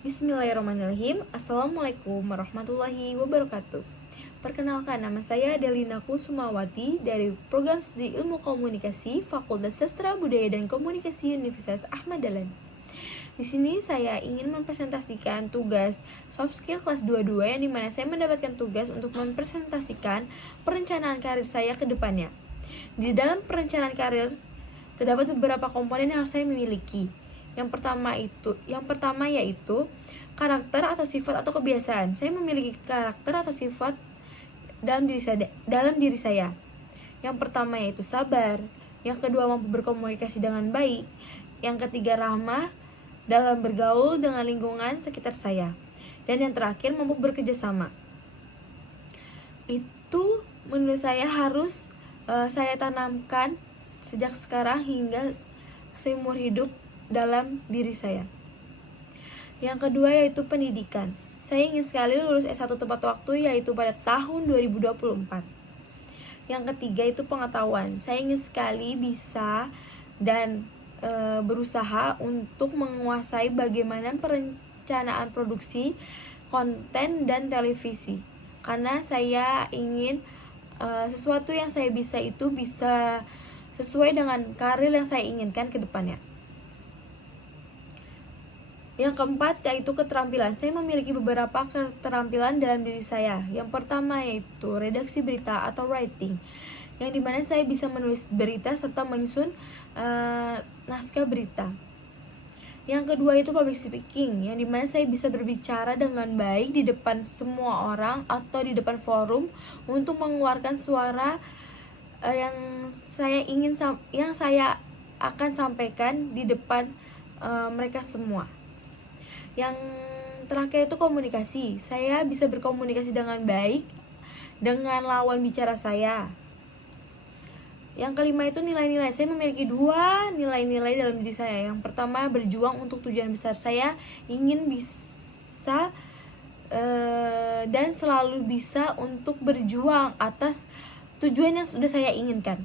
Bismillahirrahmanirrahim. Assalamualaikum warahmatullahi wabarakatuh. Perkenalkan, nama saya Delina Kusumawati dari Program Studi Ilmu Komunikasi Fakultas Sastra Budaya dan Komunikasi Universitas Ahmad Dahlan. Di sini saya ingin mempresentasikan tugas soft skill kelas 22 yang dimana saya mendapatkan tugas untuk mempresentasikan perencanaan karir saya ke depannya. Di dalam perencanaan karir terdapat beberapa komponen yang harus saya miliki. Yang pertama yaitu karakter atau sifat atau kebiasaan. Saya memiliki karakter atau sifat dalam diri saya. Yang pertama yaitu sabar. Yang kedua mampu berkomunikasi dengan baik. Yang ketiga ramah dalam bergaul dengan lingkungan sekitar saya. Dan yang terakhir mampu bekerja sama. Itu menurut saya harus saya tanamkan sejak sekarang hingga seumur hidup dalam diri saya. Yang kedua yaitu pendidikan. Saya ingin sekali lulus S1 tepat waktu yaitu pada tahun 2024. Yang ketiga itu pengetahuan. Saya ingin sekali bisa dan berusaha untuk menguasai bagaimana perencanaan produksi konten dan televisi. Karena saya ingin sesuatu yang saya bisa itu bisa sesuai dengan karir yang saya inginkan ke depannya. Yang keempat yaitu keterampilan. Saya memiliki beberapa keterampilan dalam diri saya. Yang pertama yaitu redaksi berita atau writing, yang dimana saya bisa menulis berita serta menyusun naskah berita. Yang kedua itu public speaking, yang dimana saya bisa berbicara dengan baik di depan semua orang atau di depan forum untuk mengeluarkan suara yang saya akan sampaikan di depan mereka semua. Yang terakhir itu komunikasi. Saya bisa berkomunikasi dengan baik dengan lawan bicara saya. Yang kelima itu nilai-nilai. Saya memiliki 2 nilai-nilai dalam diri saya. Yang pertama, berjuang untuk tujuan besar. Saya ingin bisa dan selalu bisa untuk berjuang atas tujuan yang sudah saya inginkan.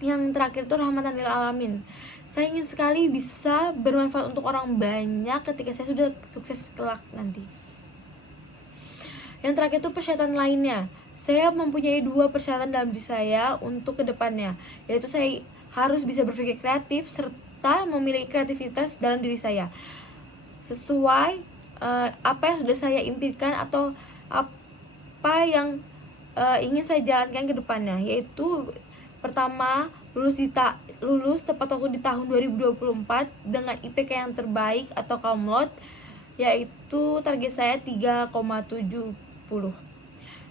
Yang terakhir itu rahmatan lil alamin. Saya ingin sekali bisa bermanfaat untuk orang banyak ketika saya sudah sukses kelak nanti. Yang terakhir itu persyaratan lainnya. Saya mempunyai 2 persyaratan dalam diri saya untuk kedepannya, yaitu saya harus bisa berpikir kreatif serta memiliki kreativitas dalam diri saya sesuai apa yang sudah saya impikan atau apa yang ingin saya jalankan ke depannya, yaitu pertama lulus tepat waktu di tahun 2024 dengan IPK yang terbaik atau kumlot, yaitu target saya 3,70,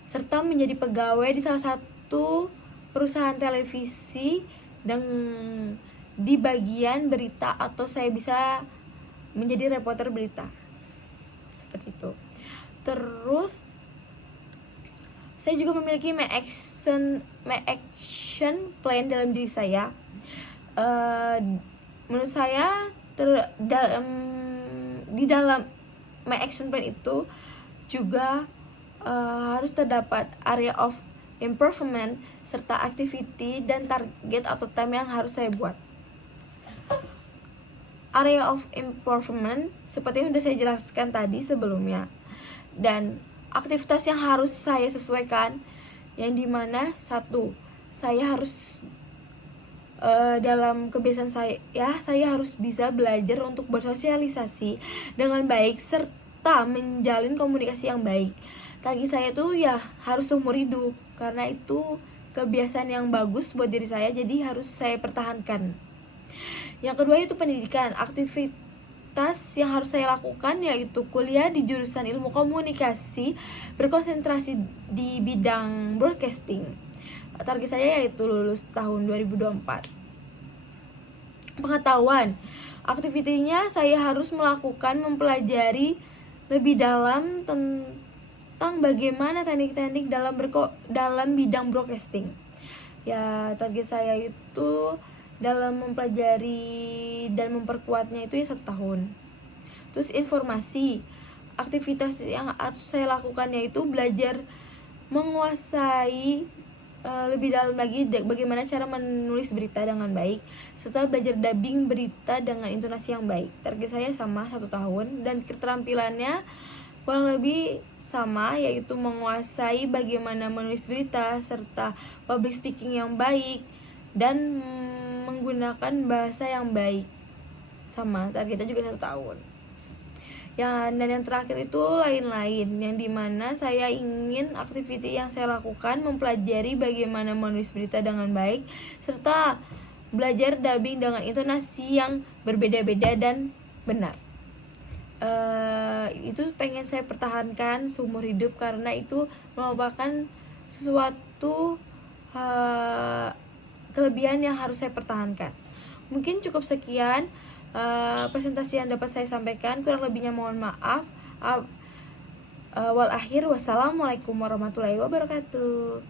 serta menjadi pegawai di salah satu perusahaan televisi dan di bagian berita atau saya bisa menjadi reporter berita seperti itu. Terus saya juga memiliki my action plan dalam diri saya. Menurut saya di dalam my action plan itu juga harus terdapat area of improvement serta activity dan target atau time yang harus saya buat. Area of improvement seperti yang sudah saya jelaskan tadi sebelumnya, dan aktivitas yang harus saya sesuaikan, yang dimana satu, saya harus dalam kebiasaan saya harus bisa belajar untuk bersosialisasi dengan baik serta menjalin komunikasi yang baik. Target saya tuh ya harus seumur hidup, karena itu kebiasaan yang bagus buat diri saya, jadi harus saya pertahankan. Yang kedua itu pendidikan. Aktivitas yang harus saya lakukan yaitu kuliah di jurusan ilmu komunikasi berkonsentrasi di bidang broadcasting. Target saya yaitu lulus tahun 2024. Pengetahuan. Aktivitinya saya harus mempelajari lebih dalam tentang bagaimana teknik-teknik dalam bidang broadcasting. Ya, target saya itu dalam mempelajari dan memperkuatnya itu ya 1 tahun. Terus informasi. Aktivitas yang harus saya lakukan yaitu belajar menguasai lebih dalam lagi bagaimana cara menulis berita dengan baik, serta belajar dubbing berita dengan intonasi yang baik. Target saya sama 1 tahun, dan keterampilannya kurang lebih sama, yaitu menguasai bagaimana menulis berita, serta public speaking yang baik, dan menggunakan bahasa yang baik. Sama, targetnya juga 1 tahun. Dan yang terakhir itu lain-lain, yang dimana saya ingin aktiviti yang saya lakukan mempelajari bagaimana menulis berita dengan baik, serta belajar dubbing dengan intonasi yang berbeda-beda dan benar. Itu pengen saya pertahankan seumur hidup, karena itu merupakan sesuatu kelebihan yang harus saya pertahankan. Mungkin cukup sekian presentasi yang dapat saya sampaikan, kurang lebihnya mohon maaf. Wal akhir, wassalamualaikum warahmatullahi wabarakatuh.